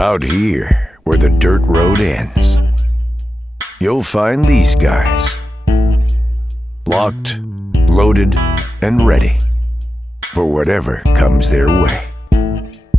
Out here, where the dirt road ends, you'll find these guys. Locked, loaded, and ready for whatever comes their way.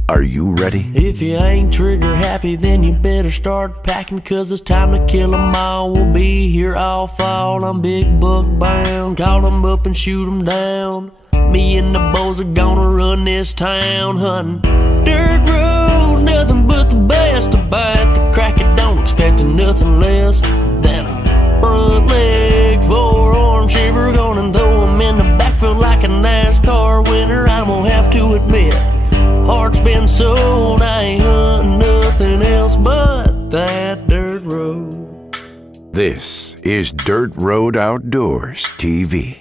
Are you ready? If you ain't trigger happy, then you better start packing, 'cause it's time to kill 'em all. We'll be here all fall. I'm big buck bound. Call 'em up and shoot 'em down. Me and the boys are gonna run this town hunting dirt road, nothing but the best to bite the crack. It don't expecting nothing less than a front leg, forearm shiver, gonna throw 'em in the backfield like a NASCAR winner. I'm gonna have to admit, heart's been sold. I ain't hunting nothing else but that dirt road. This is Dirt Road Outdoors TV.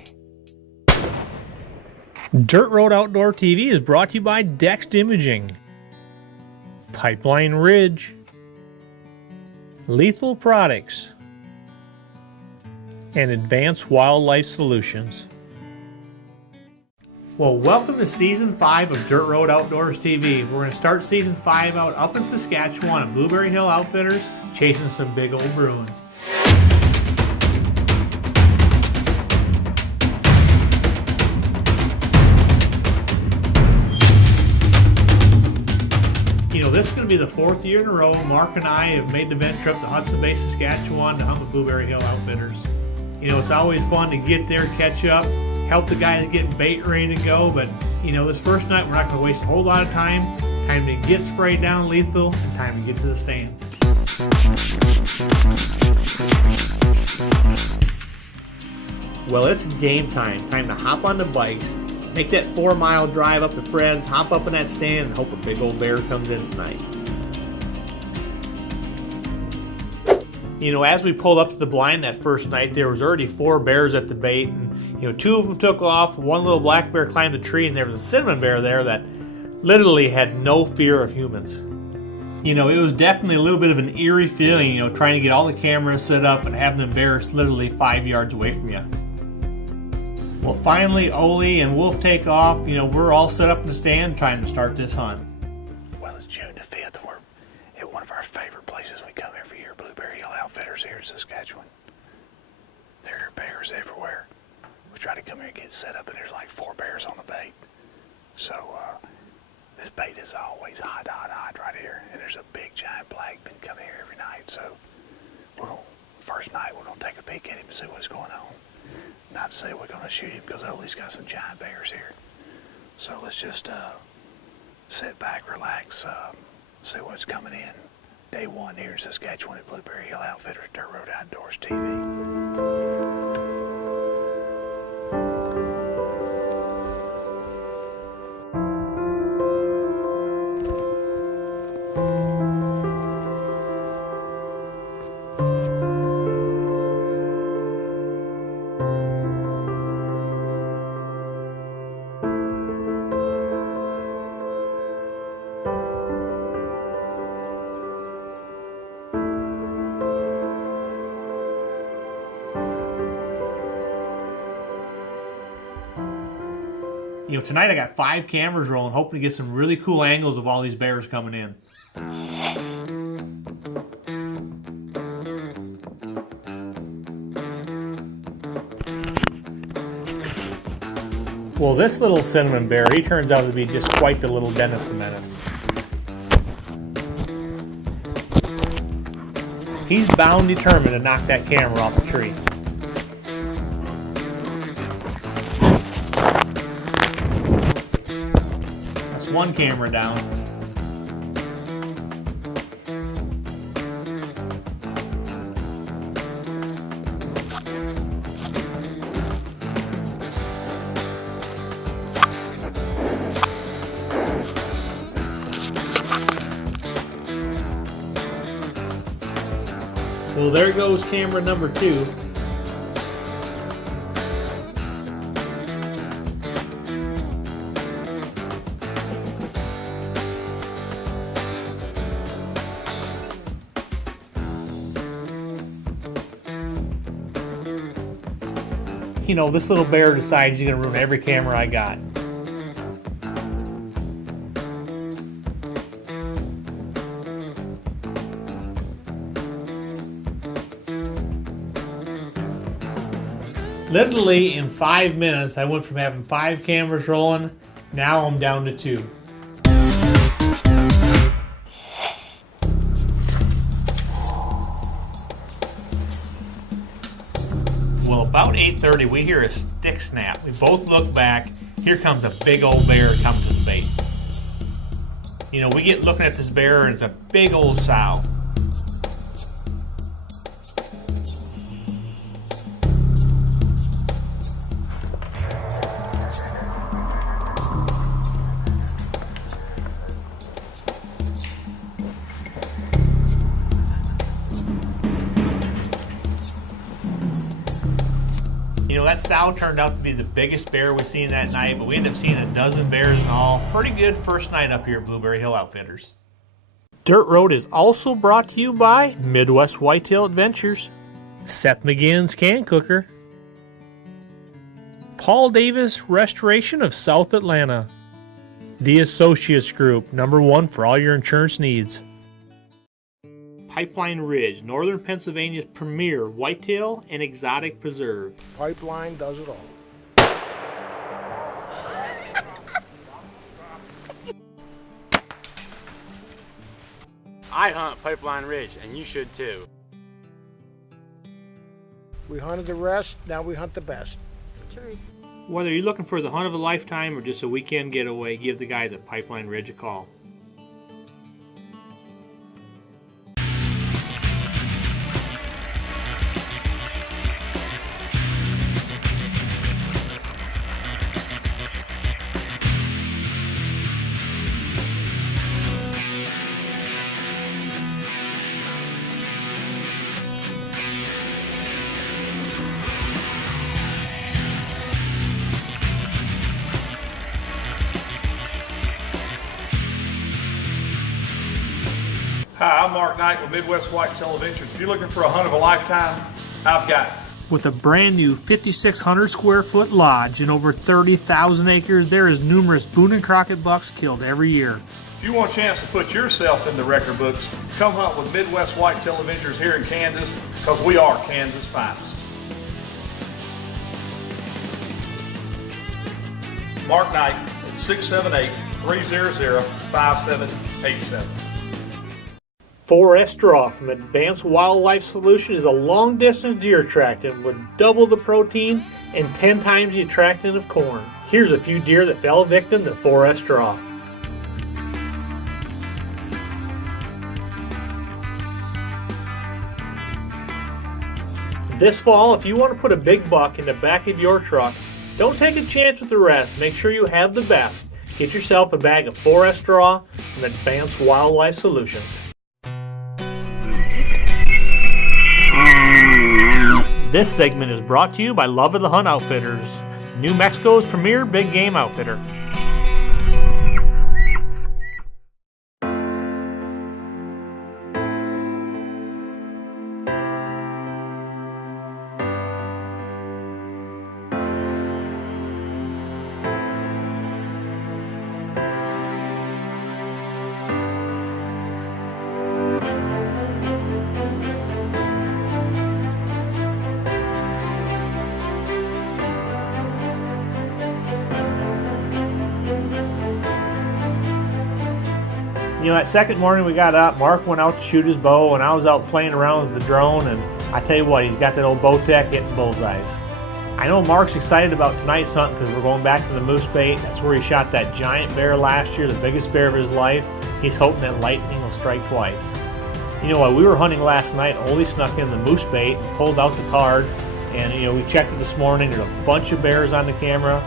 Dirt Road Outdoor TV is brought to you by Dext Imaging, Pipeline Ridge, Lethal Products, and Advanced Wildlife Solutions. Well, welcome to Season 5 of Dirt Road Outdoors TV. We're going to start Season 5 out up in Saskatchewan at Blueberry Hill Outfitters, chasing some big old Bruins. You know, this is going to be the 4th year in a row Mark and I have made the venture up to Hudson Bay, Saskatchewan to hunt with Blueberry Hill Outfitters. You know, it's always fun to get there, catch up, help the guys get bait ready to go, but you know, this first night we're not going to waste a whole lot of time to get sprayed down lethal and time to get to the stand. Well, it's game time to hop on the bikes, make that 4-mile drive up to Fred's, hop up in that stand, and hope a big old bear comes in tonight. You know, as we pulled up to the blind that first night, there was already 4 bears at the bait, and you know, 2 of them took off, 1 little black bear climbed a tree, and there was a cinnamon bear there that literally had no fear of humans. You know, it was definitely a little bit of an eerie feeling, you know, trying to get all the cameras set up and having them bears literally 5 yards away from you. Well, finally, Ole and Wolf take off. You know, we're all set up in the stand trying to start this hunt. Well, it's June the 5th. We're at one of our favorite places we come every year, Blueberry Hill Outfitters here in Saskatchewan. There are bears everywhere. We try to come here and get set up, and there's like 4 bears on the bait. So, this bait is always hot right here. And there's a big giant blackfin coming here every night. So, first night we're going to take a peek at him and see what's going on. Not to say we're going to shoot him, because Ole's got some giant bears here. So let's just sit back, relax, see what's coming in. Day 1 here in Saskatchewan at Blueberry Hill Outfitters, Dirt Road Outdoors TV. You know, tonight I got 5 cameras rolling, hoping to get some really cool angles of all these bears coming in. Well, this little cinnamon bear, he turns out to be just quite the little Dennis the Menace. He's bound determined to knock that camera off the tree. That's 1 camera down. Well, there goes camera number 2. You know, this little bear decides he's gonna ruin every camera I got. Literally in 5 minutes, I went from having 5 cameras rolling, now I'm down to 2. Well, about 8:30, we hear a stick snap. We both look back. Here comes a big old bear coming to the bait. You know, we get looking at this bear, and it's a big old sow. You know, that sow turned out to be the biggest bear we seen that night, but we ended up seeing a dozen bears in all. Pretty good first night up here at Blueberry Hill Outfitters. Dirt Road is also brought to you by Midwest Whitetail Adventures, Seth McGinn's Can Cooker, Paul Davis Restoration of South Atlanta, The Associates Group, #1 for all your insurance needs, Pipeline Ridge, Northern Pennsylvania's premier whitetail and exotic preserve. Pipeline does it all. I hunt Pipeline Ridge, and you should too. We hunted the rest, now we hunt the best. Whether you're looking for the hunt of a lifetime or just a weekend getaway, give the guys at Pipeline Ridge a call. Hi, I'm Mark Knight with Midwest Whitetail Adventures. If you're looking for a hunt of a lifetime, I've got it. With a brand new 5,600 square foot lodge and over 30,000 acres, there is numerous Boone and Crockett bucks killed every year. If you want a chance to put yourself in the record books, come hunt with Midwest Whitetail Adventures here in Kansas, because we are Kansas' finest. Mark Knight at 678-300-5787. 4S Draw from Advanced Wildlife Solution is a long-distance deer attractant with double the protein and 10 times the attractant of corn. Here's a few deer that fell victim to 4S Draw. This fall, if you want to put a big buck in the back of your truck, don't take a chance with the rest. Make sure you have the best. Get yourself a bag of 4S Draw from Advanced Wildlife Solutions. This segment is brought to you by Love of the Hunt Outfitters, New Mexico's premier big game outfitter. You know, that second morning we got up, Mark went out to shoot his bow, and I was out playing around with the drone, and I tell you what, he's got that old Bowtech hitting bullseyes. I know Mark's excited about tonight's hunt because we're going back to the moose bait. That's where he shot that giant bear last year, the biggest bear of his life. He's hoping that lightning will strike twice. You know, while we were hunting last night, Ole snuck in the moose bait and pulled out the card, and you know, we checked it this morning. There's a bunch of bears on the camera,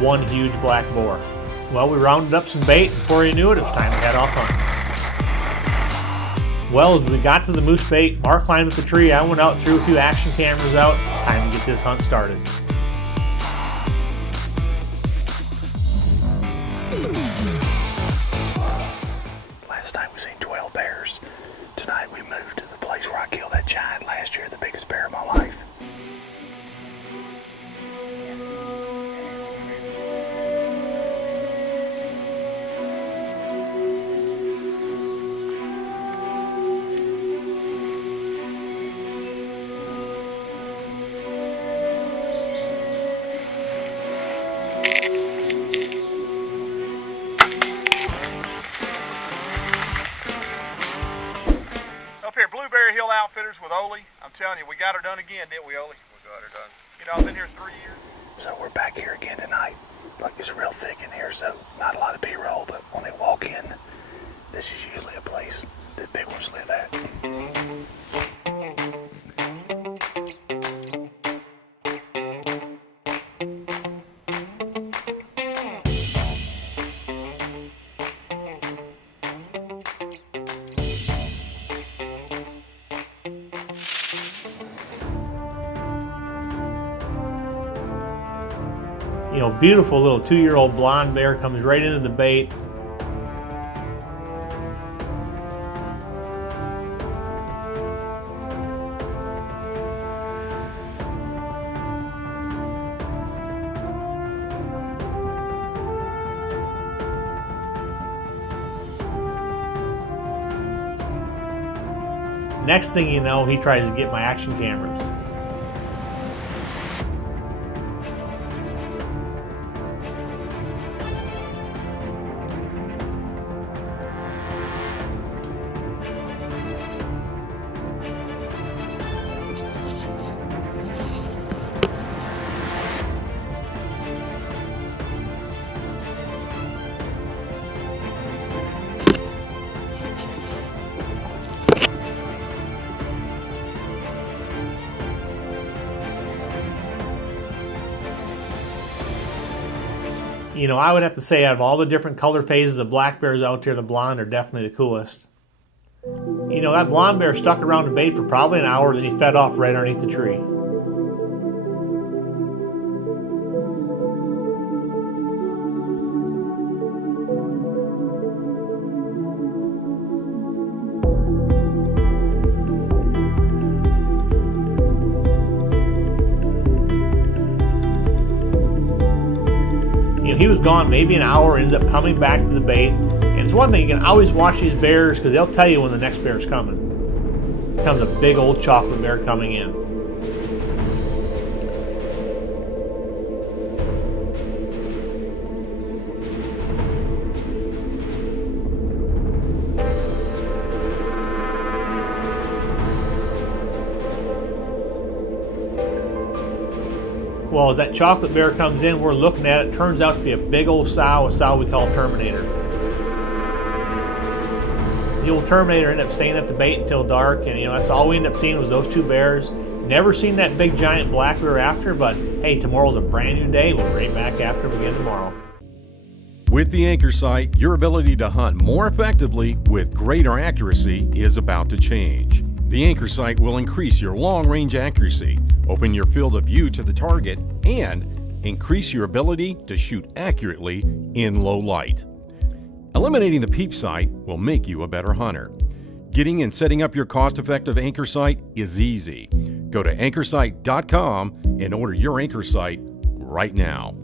one huge black boar. Well, we rounded up some bait, and before you knew it, it was time to head off hunting. Well, as we got to the moose bait, Mark climbed up the tree, I went out, threw a few action cameras out. Time to get this hunt started. Last night we seen 12 bears. Tonight we moved to the place where I killed that giant last year, the biggest bear of my life. outfitters with Ole. I'm telling you, we got her done again, didn't we, Ole? We got her done. You know, I've been here 3 years. So we're back here again tonight. Like, it's real thick in here, so not a lot of B-roll, but when they walk in, this is usually a place that big ones live at. You know, beautiful little 2-year-old blonde bear comes right into the bait. Next thing you know, he tries to get my action cameras. You know, I would have to say out of all the different color phases of black bears out there, the blonde are definitely the coolest. You know, that blonde bear stuck around the bait for probably an hour, then he fed off right underneath the tree. He was gone maybe an hour, ends up coming back to the bait. And it's one thing, you can always watch these bears because they'll tell you when the next bear is coming. Comes a big old chocolate bear coming in. Well, as that chocolate bear comes in, we're looking at it. Turns out to be a big old sow, a sow we call Terminator. The old Terminator ended up staying at the bait until dark, and you know that's all we ended up seeing was those two bears. Never seen that big giant black bear after, but hey, tomorrow's a brand new day. We'll be right back after we begin tomorrow. With the Anchor Sight, your ability to hunt more effectively with greater accuracy is about to change. The Anchor Sight will increase your long-range accuracy, open your field of view to the target, and increase your ability to shoot accurately in low light. Eliminating the peep sight will make you a better hunter. Getting and setting up your cost-effective Anchor Sight is easy. Go to anchorsight.com and order your Anchor Sight right now.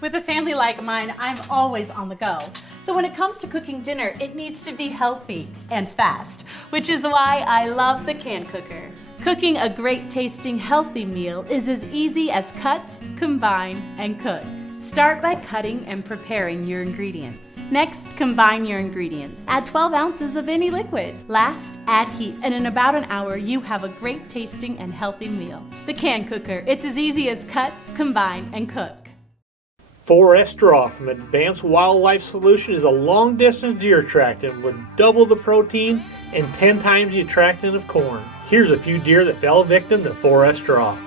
With a family like mine, I'm always on the go. So when it comes to cooking dinner, it needs to be healthy and fast, which is why I love the Can Cooker. Cooking a great tasting, healthy meal is as easy as cut, combine, and cook. Start by cutting and preparing your ingredients. Next, combine your ingredients. Add 12 ounces of any liquid. Last, add heat, and in about an hour, you have a great tasting and healthy meal. The Can Cooker, it's as easy as cut, combine, and cook. 4S Straw from Advanced Wildlife Solution is a long-distance deer attractant with double the protein and 10 times the attractant of corn. Here's a few deer that fell victim to 4S Straw.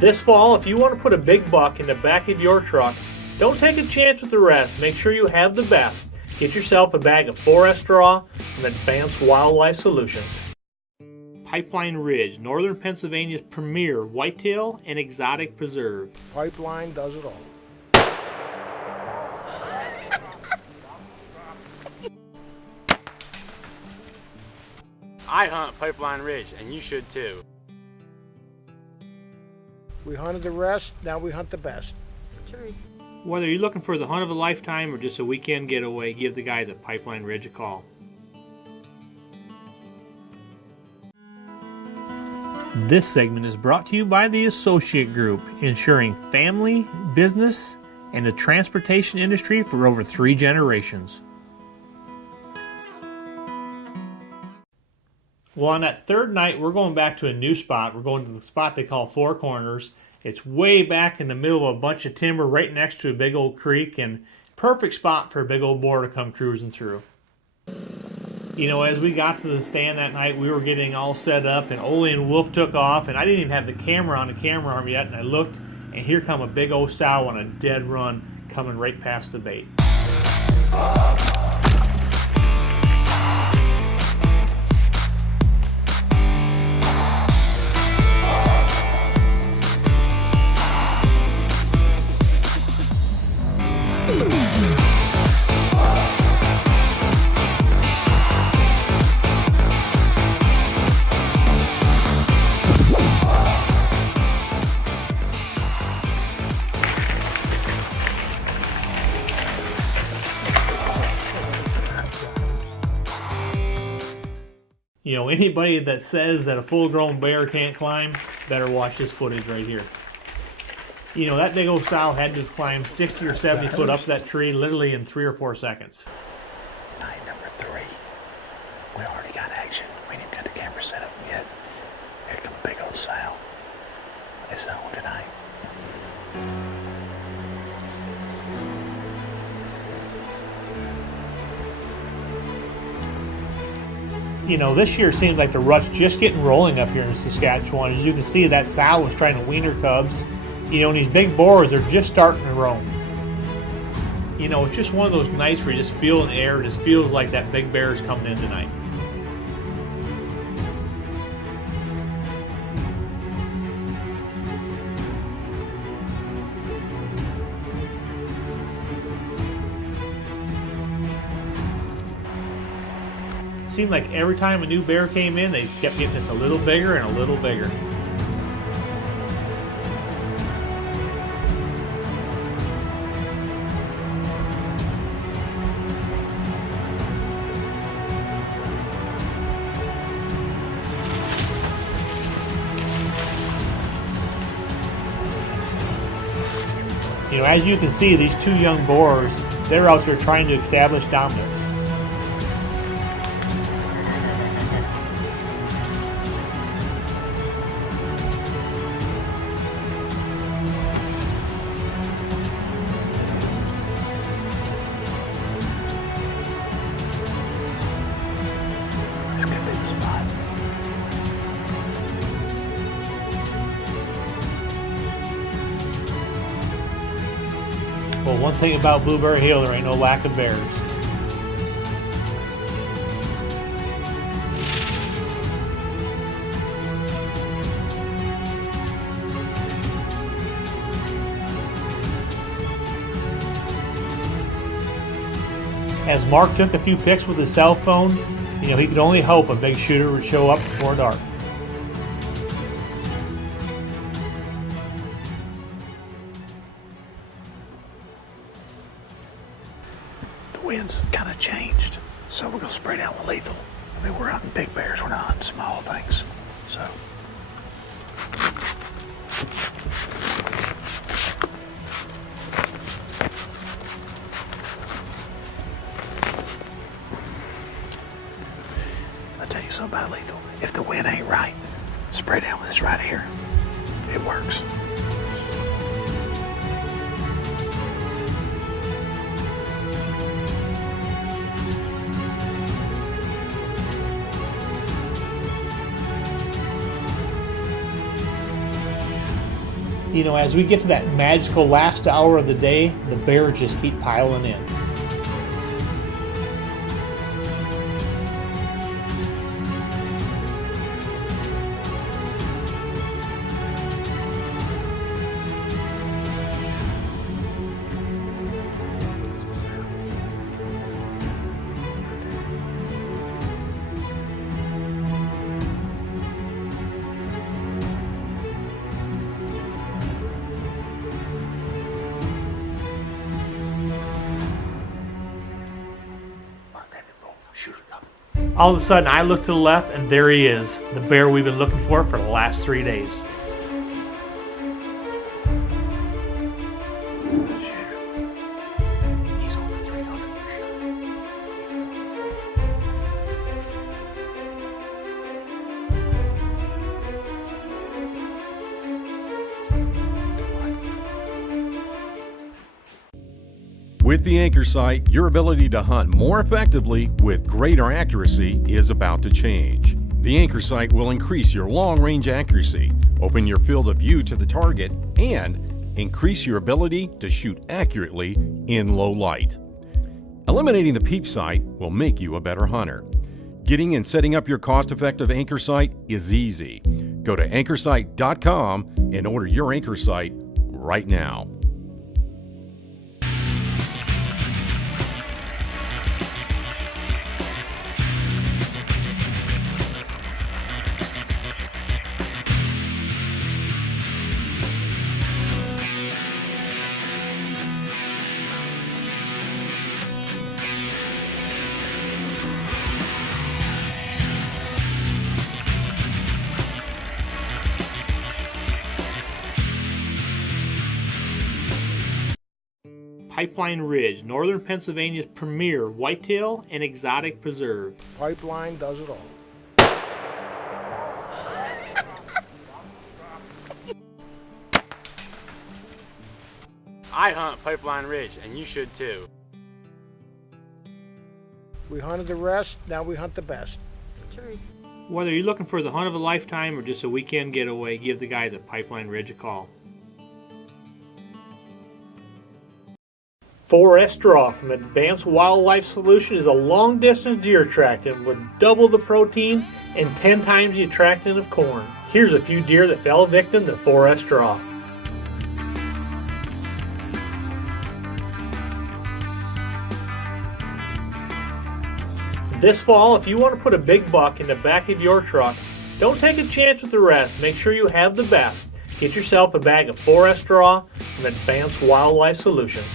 This fall, if you want to put a big buck in the back of your truck, don't take a chance with the rest. Make sure you have the best. Get yourself a bag of 4S Straw from Advanced Wildlife Solutions. Pipeline Ridge, Northern Pennsylvania's premier whitetail and exotic preserve. Pipeline does it all. I hunt Pipeline Ridge, and you should too. We hunted the rest, now we hunt the best. True. Whether you're looking for the hunt of a lifetime or just a weekend getaway, give the guys at Pipeline Ridge a call. This segment is brought to you by the Associate Group, ensuring family, business, and the transportation industry for over 3 generations. Well, on that third night, we're going back to a new spot. We're going to the spot they call Four Corners. It's way back in the middle of a bunch of timber right next to a big old creek, and perfect spot for a big old boar to come cruising through. You know, as we got to the stand that night, we were getting all set up, and Ole and Wolf took off, and I didn't even have the camera on the camera arm yet, and I looked, and here come a big old sow on a dead run coming right past the bait. You know, anybody that says that a full-grown bear can't climb, better watch this footage right here. You know, that big old sow had to climb 60 or 70 foot up that tree literally in 3 or 4 seconds. Night number 3. We already got action. We ain't even got the camera set up yet. Here come a big old sow. It's on tonight. You know, this year seems like the rut's just getting rolling up here in Saskatchewan. As you can see, that sow was trying to wean her cubs. You know, and these big boars are just starting to roam. You know, it's just one of those nights where you just feel in the air. It just feels like that big bear is coming in tonight. Seemed like every time a new bear came in, they kept getting this a little bigger and a little bigger. You know, as you can see, these 2 young boars, they're out there trying to establish dominance. Well, one thing about Blueberry Hill, there ain't no lack of bears. As Mark took a few pics with his cell phone, you know, he could only hope a big shooter would show up before dark. The wind's kind of changed, so we're gonna spray down with lethal. I mean, we're hunting big bears, we're not hunting small things. So. I'll tell you something about lethal. If the wind ain't right, spray down with this right here. It works. You know, as we get to that magical last hour of the day, the bears just keep piling in. All of a sudden, I look to the left, and there he is, the bear we've been looking for the last 3 days. With the Anchor Sight, your ability to hunt more effectively with greater accuracy is about to change. The Anchor Sight will increase your long-range accuracy, open your field of view to the target, and increase your ability to shoot accurately in low light. Eliminating the peep sight will make you a better hunter. Getting and setting up your cost-effective Anchor Sight is easy. Go to anchorsight.com and order your Anchor Sight right now. Pipeline Ridge, northern Pennsylvania's premier whitetail and exotic preserve. Pipeline does it all. I hunt Pipeline Ridge, and you should too. We hunted the rest, now we hunt the best. Whether you're looking for the hunt of a lifetime or just a weekend getaway, give the guys at Pipeline Ridge a call. 4S Draw from Advanced Wildlife Solution is a long-distance deer attractant with double the protein and 10 times the attractant of corn. Here's a few deer that fell victim to 4S Draw. This fall, if you want to put a big buck in the back of your truck, don't take a chance with the rest. Make sure you have the best. Get yourself a bag of 4S Draw from Advanced Wildlife Solutions.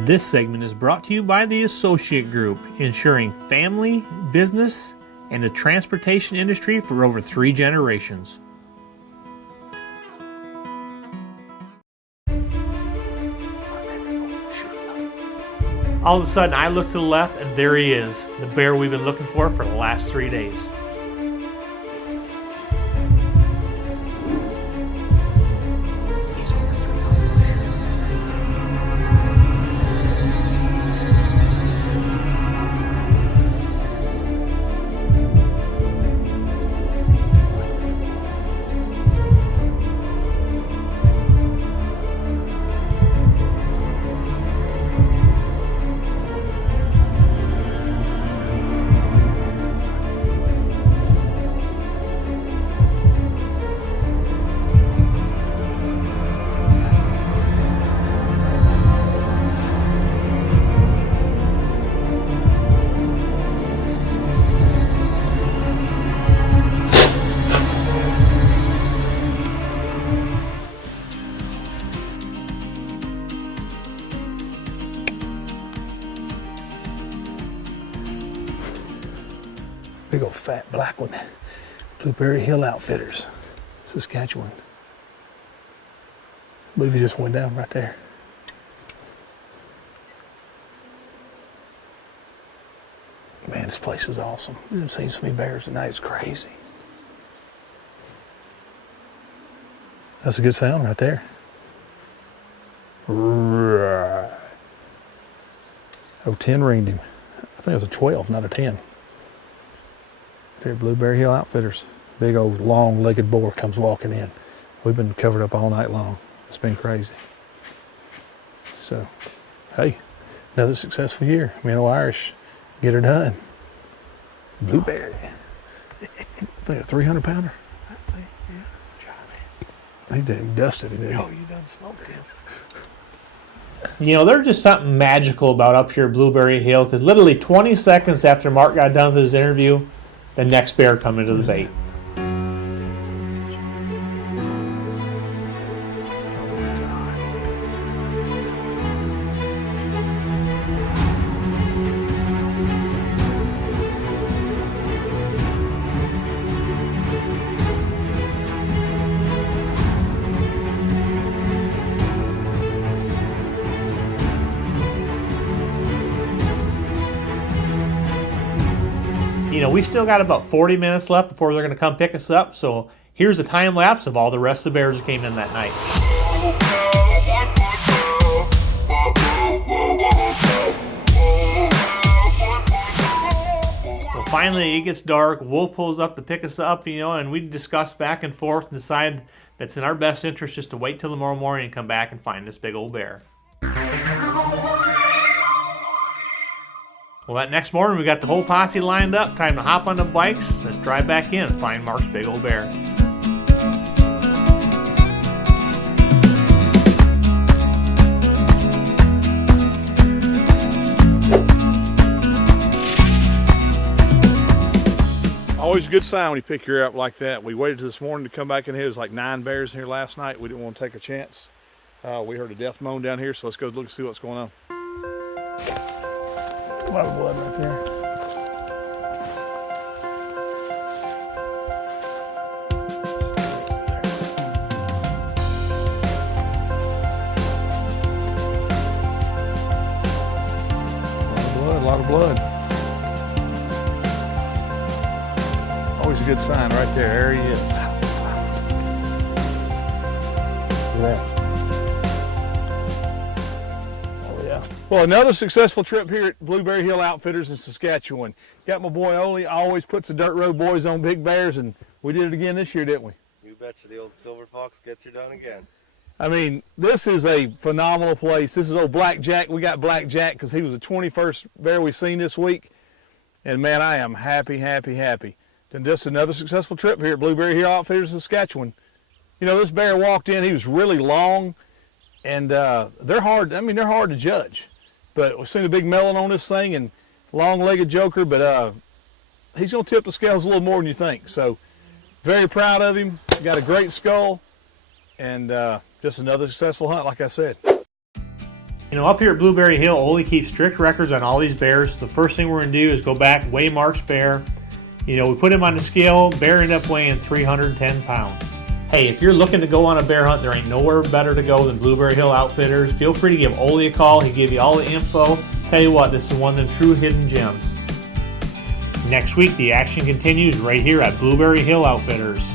This segment is brought to you by the Associate Group, ensuring family, business, and the transportation industry for over 3 generations. All of a sudden, I look to the left, and there he is, the bear we've been looking for the last 3 days. Big old fat black one. Blueberry Hill Outfitters, Saskatchewan. I believe he just went down right there. Man, this place is awesome. We haven't seen so many bears tonight. It's crazy. That's a good sound right there. Oh, 10 ringed him. I think it was a 12, not a 10. Here at Blueberry Hill Outfitters. Big old long-legged boar comes walking in. We've been covered up all night long. It's been crazy. So, hey, another successful year. Me and old Irish get her done. Blueberry. I think a 300 pounder. That's it, yeah. He dusted it, didn't he? Oh, you done smoked him. You know, there's just something magical about up here at Blueberry Hill, because literally 20 seconds after Mark got done with his interview, the next bear come into the bait. You know, we still got about 40 minutes left before they're going to come pick us up, so here's a time lapse of all the rest of the bears that came in that night. finally it gets dark. Wolf pulls up to pick us up, and we discuss back and forth and decide that it's in our best interest just to wait till tomorrow morning and come back and find this big old bear. Well, that next morning we got the whole posse lined up. Time to hop on the bikes. Let's drive back in and find Mark's big old bear. Always a good sign when you pick your up like that. We waited this morning to come back in here. There's like 9 bears in here last night. We didn't want to take a chance. We heard a death moan down here, so let's go look and see what's going on. A lot of blood right there. A lot of blood. Always a good sign right there. There he is. Look at that. Oh yeah. Well, another successful trip here at Blueberry Hill Outfitters in Saskatchewan. Got my boy Ole, always puts the Dirt Road Boys on big bears, and we did it again this year, didn't we? You betcha, the old Silver Fox gets her done again. I mean, this is a phenomenal place. This is old Black Jack. We got Black Jack because he was the 21st bear we've seen this week. And man, I am happy, happy, happy. And just another successful trip here at Blueberry Hill Outfitters, Saskatchewan. You know, this bear walked in, he was really long, and they're hard, they're hard to judge. But we've seen a big melon on this thing and long-legged joker, but he's gonna tip the scales a little more than you think. So, very proud of him. Got a great skull, and just another successful hunt, like I said. Up here at Blueberry Hill, Ole keeps strict records on all these bears. The first thing we're gonna do is go back, weigh Mark's bear. We put him on the scale, bear ended up weighing 310 pounds. Hey, if you're looking to go on a bear hunt, there ain't nowhere better to go than Blueberry Hill Outfitters. Feel free to give Ole a call. He'll give you all the info. Tell you what, this is one of them true hidden gems. Next week, the action continues right here at Blueberry Hill Outfitters.